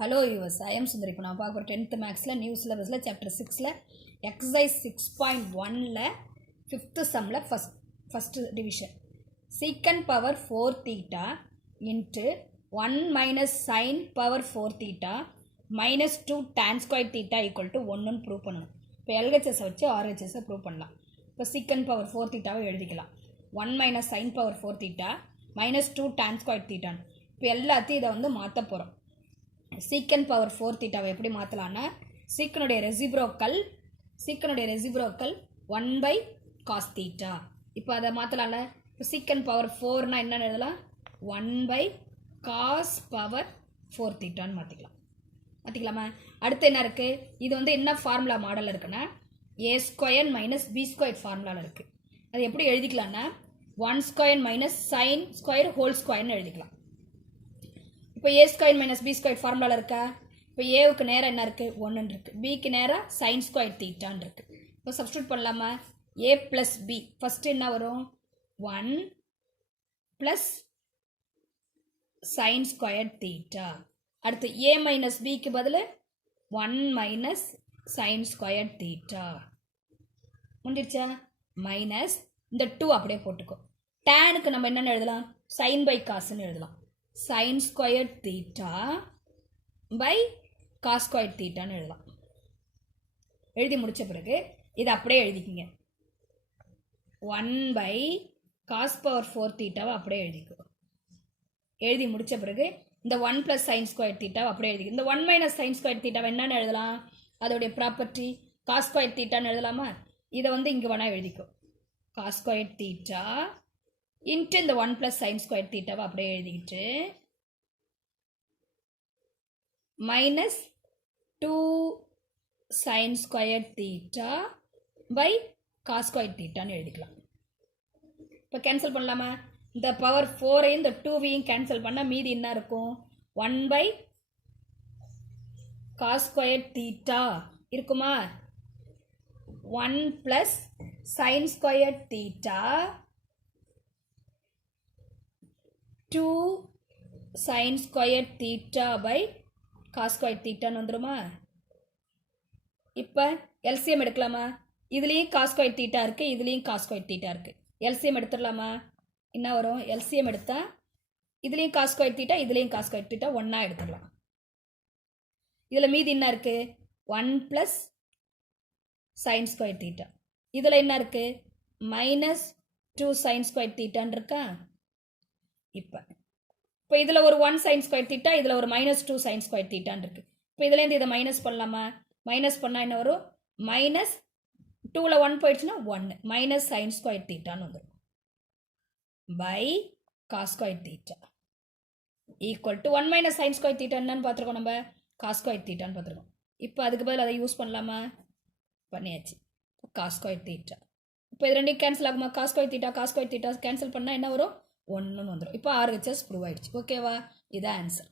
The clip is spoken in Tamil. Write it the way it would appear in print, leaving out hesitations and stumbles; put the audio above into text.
Hello viewers, I am Sundari. இப்போ நான் பார்க்குற 10th மேக்ஸில் நியூ சிலபஸில் சாப்டர் 6ல் எக்ஸசைஸ் 6.1ல் 5th சம்மில் first division secant power 4 theta into 1 minus sine power 4 theta minus 2 tan square theta equal to 1ன்னு ப்ரூவ் பண்ணணும். இப்போ எல்ஹெச்எஸை வச்சு ஆர்ஹெச்எஸை ப்ரூவ் பண்ணலாம். இப்போ சீக்கன் பவர் 4 தீட்டாவை எழுதிக்கலாம். 1 minus sine power 4 theta minus 2 tan square தீட்டான்னு இப்போ எல்லாத்தையும் இதை வந்து மாற்ற போகிறோம். சீக்கன் பவர் 4 தீட்டாவை எப்படி மாற்றலான்னா சீக்கனுடைய ரெசிப்ரோக்கல் 1 பை காஸ் தீட்டா. இப்போ அதை மாற்றலாம்ல. இப்போ சீக்கன் பவர் 4னா என்னென்னு எழுதலாம், 1 பை காஸ் பவர் 4 தீட்டான்னு மாற்றிக்கலாமா. அடுத்து என்ன இருக்குது, இது வந்து என்ன ஃபார்முலா மாடல் இருக்குன்னா ஏ ஸ்கொயர் மைனஸ் பி ஸ்கொயர் ஃபார்முலாவில் இருக்குது. அது எப்படி எழுதிக்கலான்னா 1 square minus sine square whole ஸ்கொயர்னு எழுதிக்கலாம். இப்போ ஏ ஸ்கொயர் மைனஸ் பி ஸ்கொயர் ஃபார்முலாவில் இருக்கா. இப்போ ஏவுக்கு நேராக என்ன இருக்குது, 1 இருக்குது. பிக்கு நேராக சைன் ஸ்கொயர் தீட்டான்னு இருக்குது. இப்போ சப்ஸ்டியூட் பண்ணலாமா. ஏ ப்ளஸ் பி ஃபஸ்ட்டு என்ன வரும், 1 ப்ளஸ் சைன் ஸ்கொயர் தீட்டா. அடுத்து ஏ மைனஸ் பிக்கு பதில் 1 மைனஸ் சைன் ஸ்கொயர் தீட்டா முடிஞ்சிருச்சா. மைனஸ் இந்த 2 அப்படியே போட்டுக்கோ. டேனுக்கு நம்ம என்னென்னு எழுதலாம், சைன் பை காசுன்னு எழுதலாம். Sine square theta by cos square தீட்டான்னு எழுதலாம். எழுதி முடித்த பிறகு இதை அப்படியே எழுதிக்கிங்க. 1 பை காஸ் பவர் 4 தீட்டாவை அப்படியே எழுதிக்கோ. எழுதி முடித்த பிறகு இந்த 1 ப்ளஸ் சைன் ஸ்கொயர் தீட்டாவை அப்படியே எழுதிக்கோ. இந்த 1 மைனஸ் சைன் ஸ்கொயர் தீட்டாவை என்னென்னு எழுதலாம், அதோடைய ப்ராப்பர்ட்டி காஸ் ஸ்கொயர் தீட்டான்னு எழுதலாமா. இதை வந்து இங்கே வேணால் எழுதிக்கோ. காஸ் ஸ்கொயர் தீட்டா இன்ட்டு இந்த 1 ப்ளஸ் சைன் ஸ்கொயர் தீட்டாவை அப்படியே எழுதிக்கிட்டு minus 2 sine square theta by cos square தீட்டான்னு எழுதிக்கலாம். இப்போ கேன்சல் பண்ணலாமா. இந்த பவர் 4ஐயும் இந்த 2வையும் கேன்சல் பண்ணால் மீதி என்ன இருக்கும், 1 பை காஸ் ஸ்கொயர் தீட்டா இருக்குமா. 1 plus sine square theta 2 sine square theta by cos square தீட்டான்னு வந்துடுமா. இப்போ எல்சிஎம் எடுக்கலாமா. இதுலேயும் காஸ் ஸ்கொயர் தீட்டா இருக்குது, இதுலேயும் காஸ் ஸ்கொயர் தீட்டா இருக்குது. எல்சிஎம் எடுத்துடலாமா. என்ன வரும், எல்சிஎம் எடுத்தால் இதுலேயும் காஸ் ஸ்கொயர் தீட்டா இதுலேயும் காஸ் ஸ்கொயர் தீட்டா ஒன்றா எடுத்துடலாம். இதில் மீதி என்ன இருக்குது, 1 ப்ளஸ் சைன் ஸ்கொயர் தீட்டா. இதில் என்ன இருக்குது, மைனஸ் 2 சைன் ஸ்கொயர் தீட்டான்னு இருக்கா. இப்போ இதில் ஒரு 1 சைன் ஸ்கொயர் தீட்டா, இதில் ஒரு மைனஸ் 2 சைன் ஸ்கொயர் தீட்டான்னு இருக்குது. இப்போ இதுலேருந்து இதை மைனஸ் பண்ணலாமா. மைனஸ் பண்ணால் என்ன வரும், மைனஸ் 2ல் 1 போயிடுச்சுன்னா 1 மைனஸ் சைன் ஸ்கொயர் தீட்டான்னு வந்துடும் by cos square theta equal to 1 minus sine square theta என்னன்னு பார்த்துருக்கோம், நம்ம காஸ் ஸ்கொயர் தீட்டான்னு பார்த்துருக்கோம். இப்போ அதுக்கு பதில் அதை யூஸ் பண்ணலாமா, பண்ணியாச்சு. Cos square theta. இப்போ இது ரெண்டையும் கேன்சல் ஆகுமா. காஸ் ஸ்கொயர் தீட்டா கேன்சல் பண்ணால் என்ன வரும், 1ன்னு வந்துடும். இப்போ ஆர்ஹெச்எஸ் ப்ரூவ் ஆகிடுச்சு. ஓகேவா, இதான் ஆன்சர்.